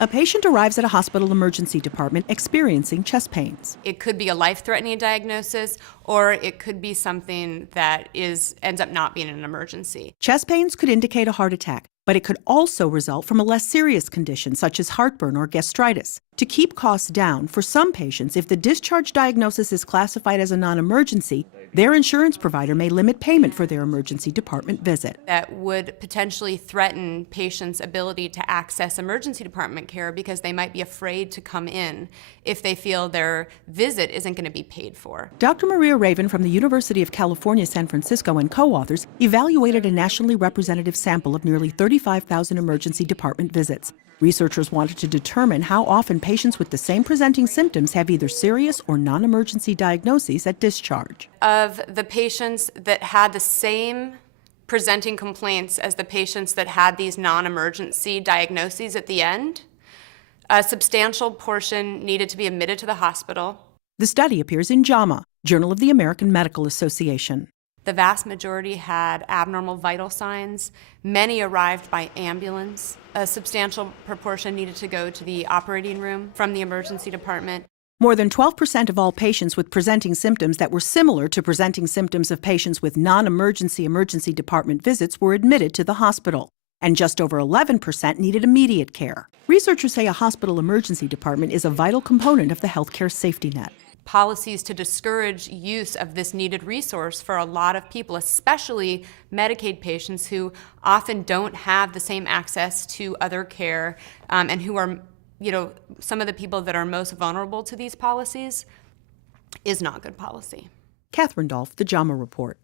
A patient arrives at a hospital emergency department experiencing chest pains. It could be a life-threatening diagnosis, or it could be something that ends up not being an emergency. Chest pains could indicate a heart attack, but it could also result from a less serious condition such as heartburn or gastritis. To keep costs down, for some patients, if the discharge diagnosis is classified as a non-emergency, their insurance provider may limit payment for their emergency department visit. That would potentially threaten patients' ability to access emergency department care because they might be afraid to come in if they feel their visit isn't going to be paid for. Dr. Maria Raven from the University of California, San Francisco and co-authors evaluated a nationally representative sample of nearly 35,000 emergency department visits. Researchers wanted to determine how often patients with the same presenting symptoms have either serious or non-emergency diagnoses at discharge. Of the patients that had the same presenting complaints as the patients that had these non-emergency diagnoses at the end, a substantial portion needed to be admitted to the hospital. The study appears in JAMA, Journal of the American Medical Association. The vast majority had abnormal vital signs. Many arrived by ambulance. A substantial proportion needed to go to the operating room from the emergency department. More than 12% of all patients with presenting symptoms that were similar to presenting symptoms of patients with non-emergency emergency department visits were admitted to the hospital, and just over 11% needed immediate care. Researchers say a hospital emergency department is a vital component of the healthcare safety net. Policies to discourage use of this needed resource for a lot of people, especially Medicaid patients who often don't have the same access to other care and who are, some of the people that are most vulnerable to these policies, is not good policy. Catherine Dolph, The JAMA Report.